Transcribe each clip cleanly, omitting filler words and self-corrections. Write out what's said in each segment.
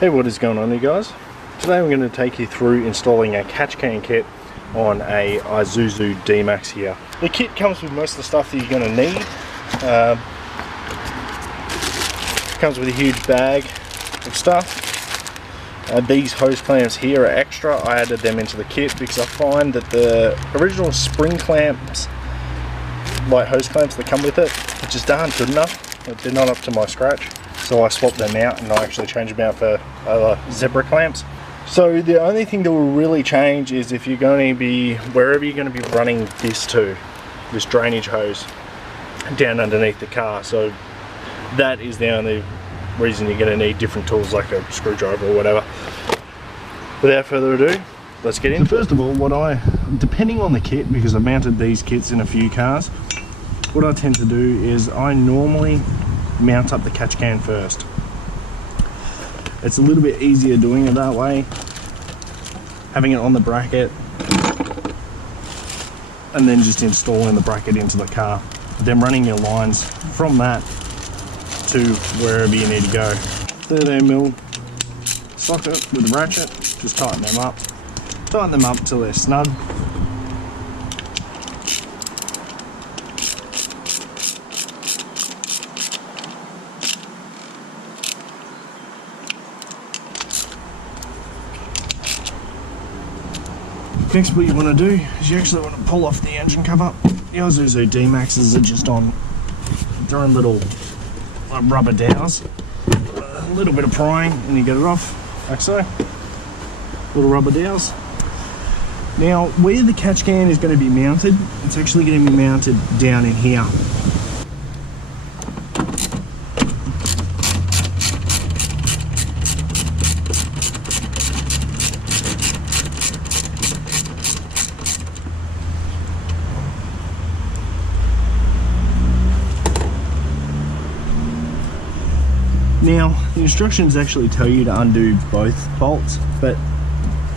Hey, what is going on, you guys? Today I'm going to take you through installing a catch can kit on a Isuzu Dmax here. The kit comes with most of the stuff that you're going to need. Comes with a huge bag of stuff. These hose clamps here are extra. I added them into the kit because I find that the original spring clamps, like hose clamps that come with it, just aren't good enough. They're not up to my scratch. So I swapped them out and I actually changed them out for zebra clamps. So the only thing that will really change is if you're going to be, wherever you're going to be running this to, this drainage hose down underneath the car. So that is the only reason you're going to need different tools like a screwdriver or whatever. Without further ado, let's get into it. First of all, depending on the kit, because I've mounted these kits in a few cars, what I tend to do is I normally mount up the catch can first. It's a little bit easier doing it that way, having it on the bracket and then just installing the bracket into the car, then running your lines from that to wherever you need to go. 13mm socket with a ratchet, just tighten them up till they're snug. Next, what you want to do is you actually want to pull off the engine cover. The Isuzu Dmaxes are just on their own little rubber dowels. A little bit of prying and you get it off, like so. Little rubber dowels. Now, where the catch can is going to be mounted, it's actually going to be mounted down in here. Now, the instructions actually tell you to undo both bolts, but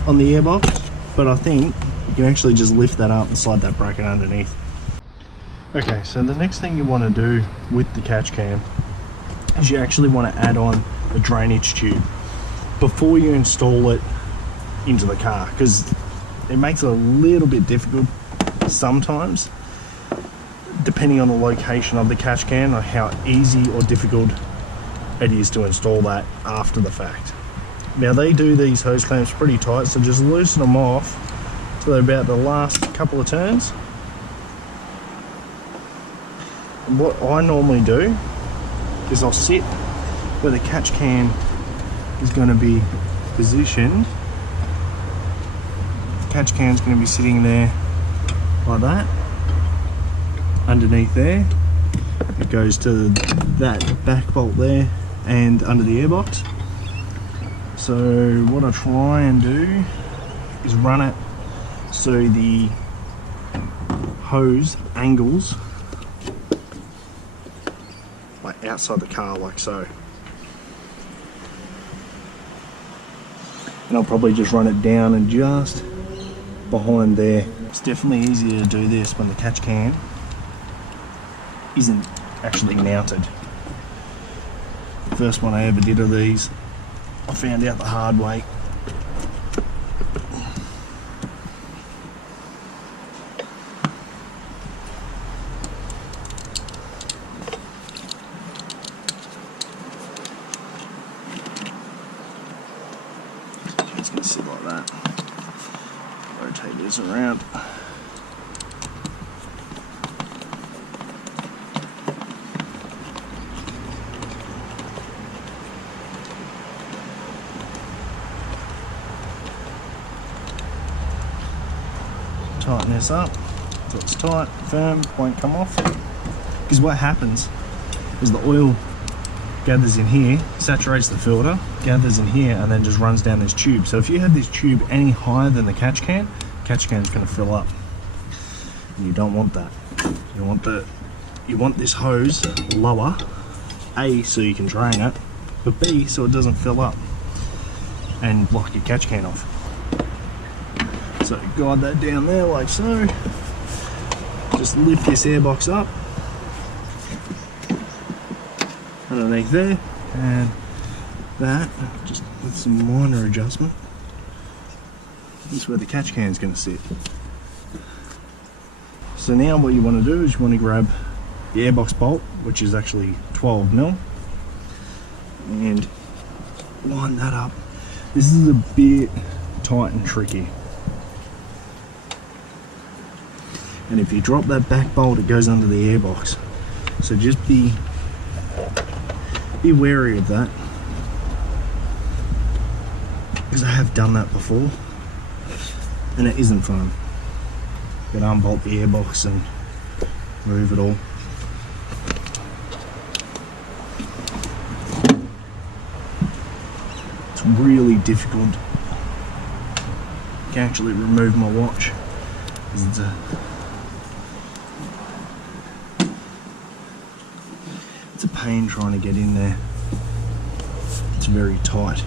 on the airbox, but I think you can actually just lift that up and slide that bracket underneath. Okay, so the next thing you want to do with the catch can is you actually want to add on a drainage tube before you install it into the car, because it makes it a little bit difficult sometimes, depending on the location of the catch can, or how easy or difficult it is to install that after the fact. Now, they do these hose clamps pretty tight, so just loosen them off till they're about the last couple of turns. And what I normally do is I'll sit where the catch can is going to be positioned. The catch can is going to be sitting there like that, underneath there. It goes to that back bolt there and under the airbox. So what I try and do is run it so the hose angles like outside the car, like so. And I'll probably just run it down and just behind there. It's definitely easier to do this when the catch can isn't actually mounted. The first one I ever did of these, I found out the hard way. It's going to sit like that. Rotate this around. Tighten this up so it's tight, firm, won't come off. Because what happens is the oil gathers in here, saturates the filter, gathers in here, and then just runs down this tube. So if you have this tube any higher than the catch can is going to fill up. And you don't want that. You want this hose lower, A, so you can drain it, but B, so it doesn't fill up and block your catch can off. So guide that down there like so. Just lift this airbox up underneath there, and that, just with some minor adjustment. This is where the catch can is going to sit. So now what you want to do is you want to grab the airbox bolt, which is actually 12mm, and line that up. This is a bit tight and tricky. And if you drop that back bolt, it goes under the airbox. So just be wary of that, because I have done that before and it isn't fun. You gotta unbolt the airbox and remove it all. It's really difficult. I can actually remove my watch. It's a pain trying to get in there. It's very tight.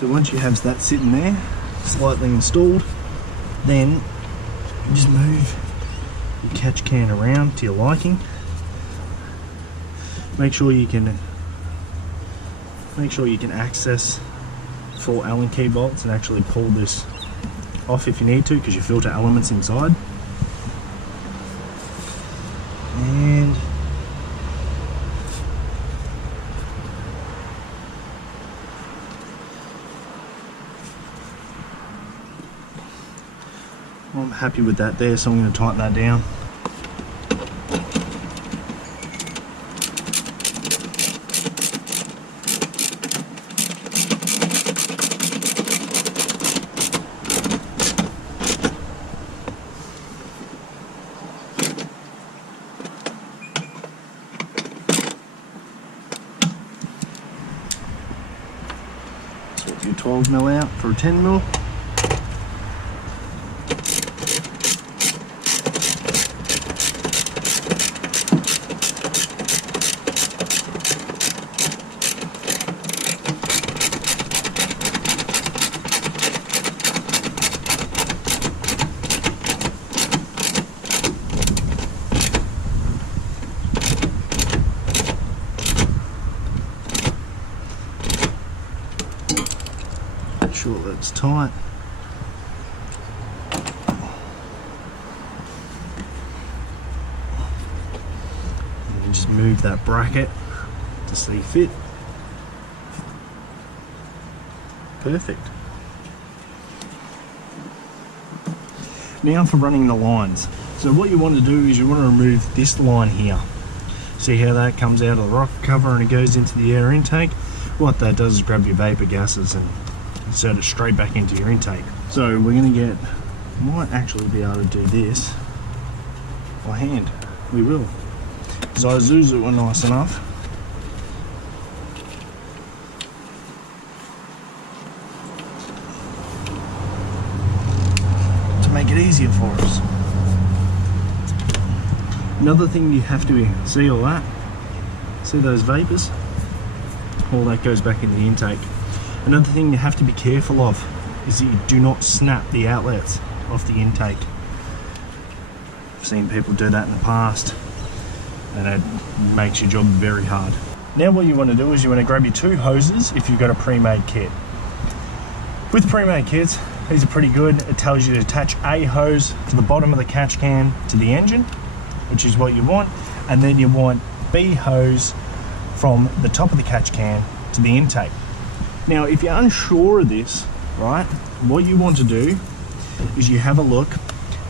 So once you have that sitting there, slightly installed, then you just move your catch can around to your liking. Make sure you can access 4 Allen key bolts and actually pull this off if you need to, because your filter element's inside. And I'm happy with that there, so I'm going to tighten that down. Swap your 12mm out for a 10mm. Sure that's tight. And you just move that bracket to see fit. Perfect. Now for running the lines. So what you want to do is you want to remove this line here. See how that comes out of the rocker cover and it goes into the air intake? What that does is grab your vapor gases and insert it straight back into your intake. So we're going to get, might actually be able to do this by hand. We will. Because Isuzu were nice enough to make it easier for us. Another thing you have to see, all that, see those vapors? All that goes back in the intake. Another thing you have to be careful of is that you do not snap the outlets off the intake. I've seen people do that in the past and it makes your job very hard. Now what you want to do is you want to grab your 2 hoses if you've got a pre-made kit. With pre-made kits, these are pretty good. It tells you to attach a hose to the bottom of the catch can to the engine, which is what you want, and then you want B hose from the top of the catch can to the intake. Now, if you're unsure of this, right, what you want to do is you have a look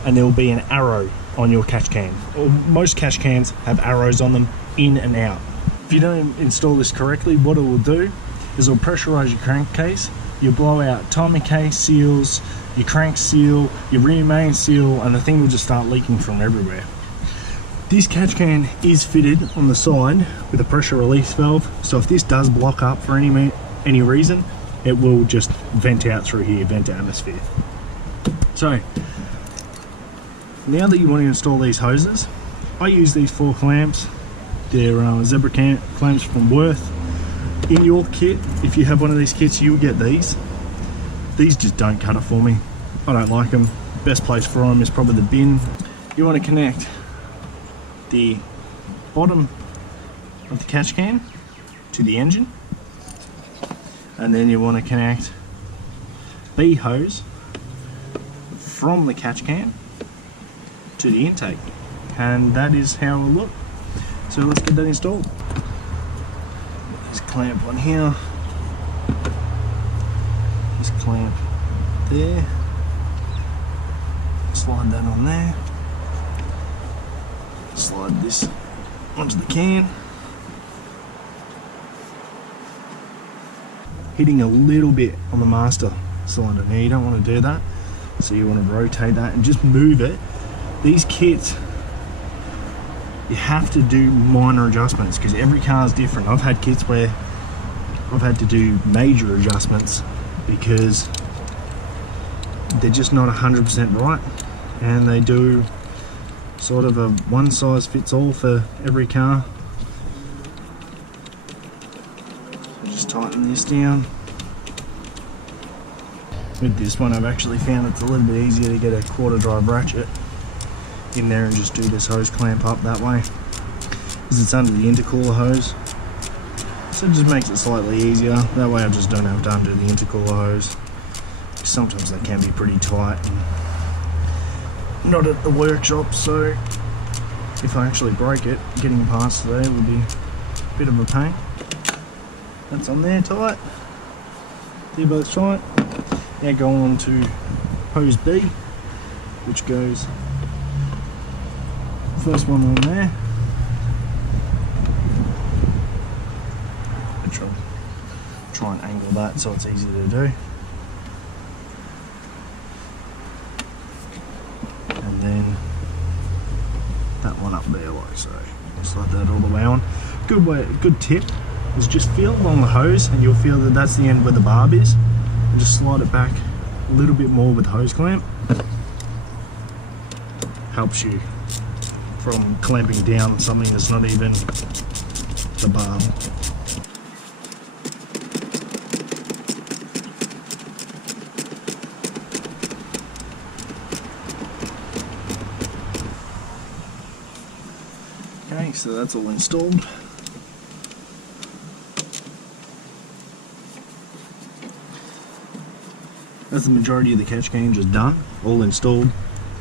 and there will be an arrow on your catch can. Or most catch cans have arrows on them, in and out. if you don't install this correctly, what it will do is it'll pressurize your crankcase. You'll blow out timing case seals, your crank seal, your rear main seal, and the thing will just start leaking from everywhere. This catch can is fitted on the side with a pressure release valve, so if this does block up for any reason, it will just vent out through here, vent to atmosphere. So now that you want to install these hoses, I use these 4 clamps. They're zebra clamps from Worth. In your kit, if you have one of these kits, you'll get these. These just don't cut it for me. I don't like them. Best place for them is probably the bin. You want to connect the bottom of the catch can to the engine, and then you want to connect B hose from the catch can to the intake, and that is how it will look. So let's get that installed. This clamp on here, this clamp there, slide that on there, slide this onto the can, hitting a little bit on the master cylinder. Now you don't want to do that, so you want to rotate that and just move it. These kits, you have to do minor adjustments because every car is different. I've had kits where I've had to do major adjustments because they're just not 100% right, and they do sort of a one size fits all for every car. Just tighten this down. With this one, I've actually found it's a little bit easier to get a quarter drive ratchet in there and just do this hose clamp up that way, because it's under the intercooler hose, so it just makes it slightly easier. That way I just don't have to undo the intercooler hose. Sometimes they can be pretty tight and not at the workshop, so if I actually break it, getting past there would be a bit of a pain. That's on there tight, they're both tight. Now go on to hose B, which goes first one on there, which I'll try and angle that so it's easy to do. And then that one up there like so. Slide that all the way on. Good tip is just feel along the hose and you'll feel that that's the end where the barb is. And just slide it back a little bit more with the hose clamp. Helps you from clamping down something that's not even the barb. Okay, so that's all installed. That's the majority of the catch can just done, all installed.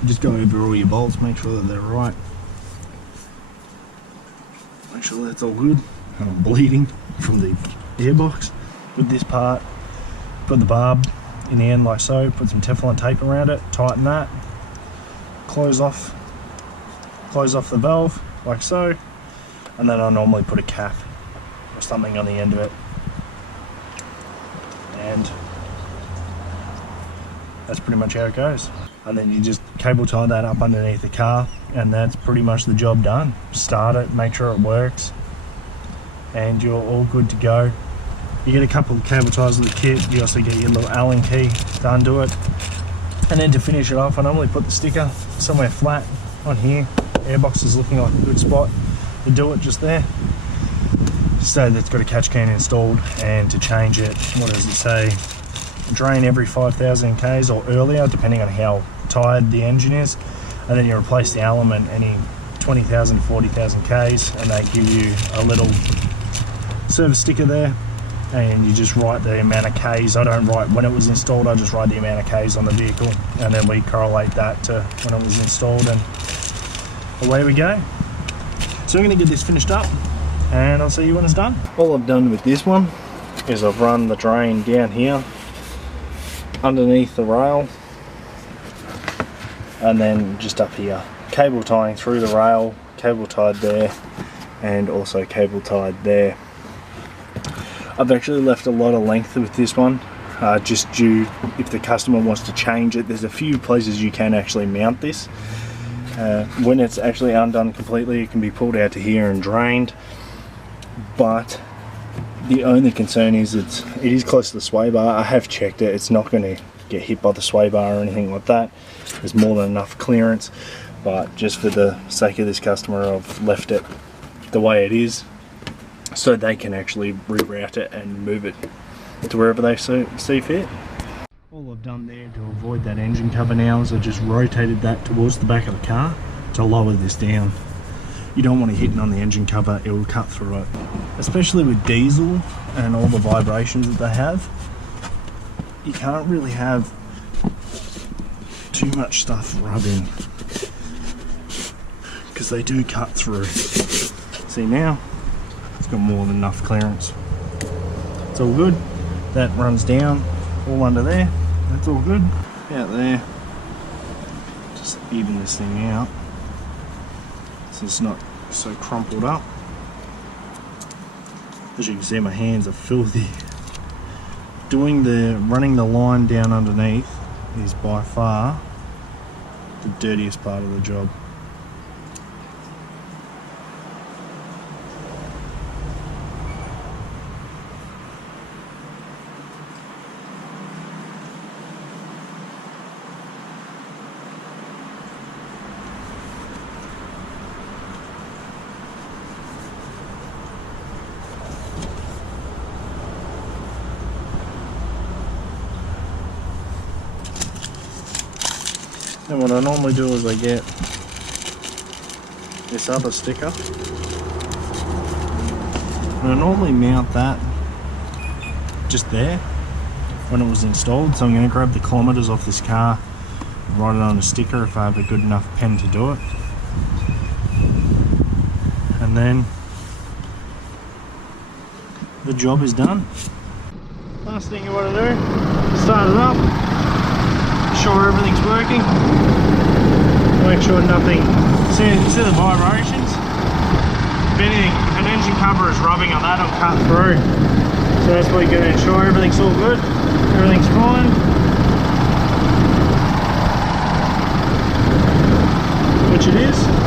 You just go over all your bolts, make sure that they're right. Make sure that's all good. And I'm bleeding from the airbox. With this part, put the barb in the end like so, put some Teflon tape around it, tighten that, close off the valve like so, and then I normally put a cap or something on the end of it, and that's pretty much how it goes. And then you just cable tie that up underneath the car, and that's pretty much the job done. Start it, make sure it works, and you're all good to go. You get a couple of cable ties with the kit. You also get your little Allen key to undo it, and then to finish it off, I normally put the sticker somewhere flat on here. Airbox is looking like a good spot to do it, just there. So that's got a catch can installed, and to change it, what does it say? Drain every 5,000 Ks or earlier, depending on how tired the engine is, and then you replace the element any 20,000 to 40,000 Ks, and they give you a little service sticker there, and you just write the amount of Ks. I don't write when it was installed, I just write the amount of Ks on the vehicle, and then we correlate that to when it was installed, and away we go. So I'm going to get this finished up, and I'll see you when it's done. All I've done with this one is I've run the drain down here underneath the rail, and then just up here, cable tying through the rail, cable tied there, and also cable tied there. I've actually left a lot of length with this one, just due if the customer wants to change it. There's a few places you can actually mount this. When it's actually undone completely, it can be pulled out to here and drained, but the only concern is it is close to the sway bar. I have checked it, it's not going to get hit by the sway bar or anything like that. There's more than enough clearance, but just for the sake of this customer, I've left it the way it is so they can actually reroute it and move it to wherever they see fit. All I've done there to avoid that engine cover now is I just rotated that towards the back of the car to lower this down. You don't want to hit it on the engine cover, it will cut through it. Especially with diesel and all the vibrations that they have, you can't really have too much stuff rubbing because they do cut through. See now, it's got more than enough clearance. It's all good. That runs down all under there. That's all good. Out there, just even this thing out so it's not so crumpled up. As you can see, my hands are filthy. Running the line down underneath is by far the dirtiest part of the job. And what I normally do is I get this other sticker and I normally mount that just there when it was installed. So I'm going to grab the kilometers off this car and write it on a sticker if I have a good enough pen to do it, and then the job is done. Last thing you want to do, start it up, sure everything's working, make sure nothing, see the vibrations. If anything, if an engine cover is rubbing on that, it'll cut through. So that's why you're going to ensure everything's all good, everything's fine. Which it is.